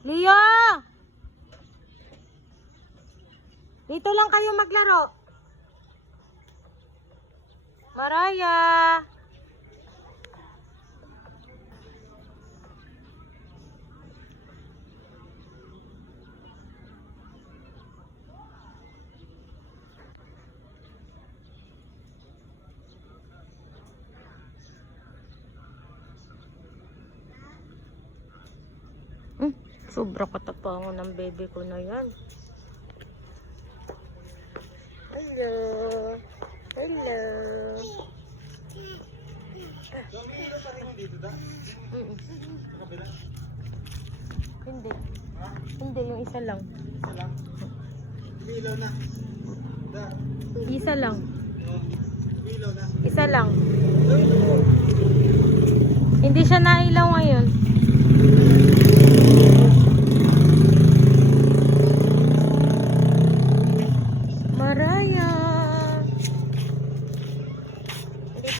Leo! Dito lang kayo maglaro. Maraya! Sobra katapangan ng baby ko na yan. Hello. Hello. Hindi. Hindi, yung isa lang. Isa lang? Ilaw na. Isa lang. Ilaw na. Isa lang. Hindi siya nailaw ngayon.